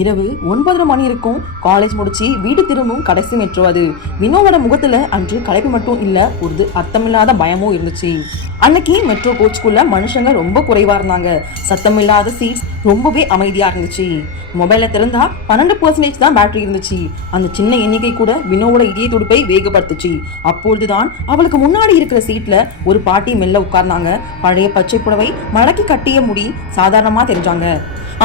இரவு 9:30 மணி இருக்கும். காலேஜ் முடிச்சு வீடு திரும்பும் கடைசி மெட்ரோ அது. வினோவோட முகத்துல அன்று களைப்பு மட்டும் இல்ல, ஒரு அர்த்தமில்லாத பயமும் இருந்துச்சு. அன்னைக்கு மெட்ரோ கோச்சுக்குள்ள மனுஷங்க ரொம்ப குறைவா இருந்தாங்க. சத்தமில்லாத சீட்ஸ், ரொம்பவே அமைதியா இருந்துச்சு. மொபைல திறந்தா 12% தான் பேட்டரி இருந்துச்சு. அந்த சின்ன எண்ணிக்கை கூட வினோவோட இதய துடிப்பை வேகப்படுத்துச்சு. அப்பொழுதுதான் அவளுக்கு முன்னாடி இருக்கிற சீட்ல ஒரு பாட்டி மெல்ல உட்கார்ந்தாங்க. பழைய பச்சை புடவை, மடக்கி கட்டிய முடி சாதாரணமா தெரிஞ்சாங்க.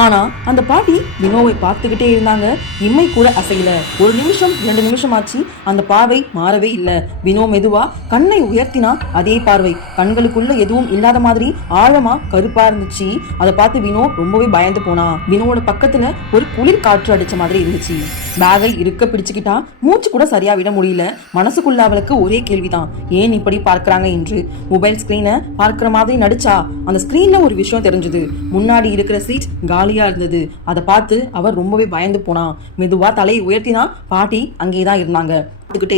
ஆனா அந்த பாட்டி வினோவை பார்த்துக்கிட்டே இருந்தாங்க. இம்மை கூட அசையல. 1 நிமிஷம் 2 நிமிஷம் ஆச்சு. அந்த பார்வை மாறவே இல்லை. வினோ மெதுவா கண்ணை உயர்த்தினா. அதே பார்வை கண்களுக்குள்ள எதுவும் இல்லாத மாதிரி ஆழமா கருப்பா இருந்துச்சு. அதை பார்த்து வினோ ரொம்பவே பயந்து போனா. வினோவோட பக்கத்துல ஒரு குளிர் காற்று அடிச்ச மாதிரி இருந்துச்சு. பேகை இருக்க பிடிச்சுக்கிட்டா. மூச்சு கூட சரியா விட முடியல. மனசுக்குள்ள அவளுக்கு ஒரே கேள்விதான், ஏன் இப்படி பார்க்கறாங்க என்று. மொபைல் ஸ்கிரீனை பார்க்கிற மாதிரி நடிச்சா. அந்த ஸ்கிரீன்ல ஒரு விஷயம் தெரிஞ்சது. முன்னாடி இருக்கிற சீட் காலியா இருந்தது. அதை பார்த்து அவர் ரொம்பவே பயந்து போனா. மெதுவா தலையை உயர்த்தினா. பாட்டி அங்கேதான் இருந்தாங்க.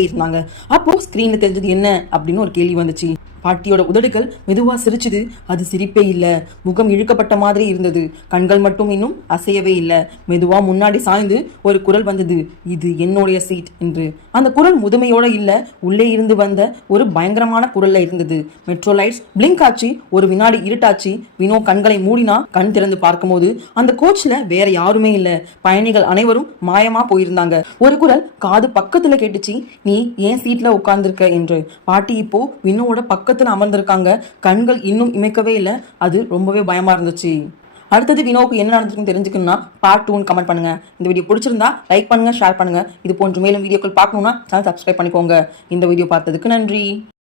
இருந்தாங்க. அப்போ ஸ்கிரீன்ல தெரிஞ்சது என்ன அப்படின்னு ஒரு கேள்வி வந்துச்சு. பாட்டியோட உதடுகள் மெதுவா சிரிச்சுது. அது சிரிப்பே இல்ல, முகம் இழுக்கப்பட்ட மாதிரி இருந்தது. கண்கள் மட்டும் இன்னும் அசையவே இல்லை. மெதுவா முன்னாடி சாய்ந்து ஒரு குரல் வந்தது, இது என்னுடைய சீட் என்று. அந்த குரல் முதுமையோட இல்ல, உள்ளே இருந்து வந்த ஒரு பயங்கரமான குரல்ல இருந்தது. மெட்ரோ லைட்ஸ் பிளிங்க் ஆச்சு. ஒரு வினாடி இருட்டாச்சு. வினோ கண்களை மூடினா. கண் திறந்து பார்க்கும்போது அந்த கோச்ல வேற யாருமே இல்ல. பயணிகள் அனைவரும் மாயமா போயிருந்தாங்க. ஒரு குரல் காது பக்கத்துல கேட்டுச்சு, நீ ஏன் சீட்ல உட்கார்ந்துருக்க என்று. பாட்டி இப்போ வினோவோட பக்கத்துல அமர்ந்திருக்காங்க. கண்கள் இன்னும் இமைக்கவே இல்லை. அது ரொம்பவே பயமா இருந்துச்சு. அடுத்தது வினோவுக்கு என்ன நடந்துருக்குன்னு தெரிஞ்சுக்கணும்னா பார்ட் 2 கமெண்ட் பண்ணுங்க. இந்த வீடியோ பிடிச்சிருந்தா லைக் பண்ணுங்க, ஷேர் பண்ணுங்க. இது போன்ற மேலும் வீடியோக்கள் பார்க்கணும்னா சேனல் சப்ஸ்கிரைப் பண்ணிக்கோங்க. இந்த வீடியோ பார்த்ததுக்கு நன்றி.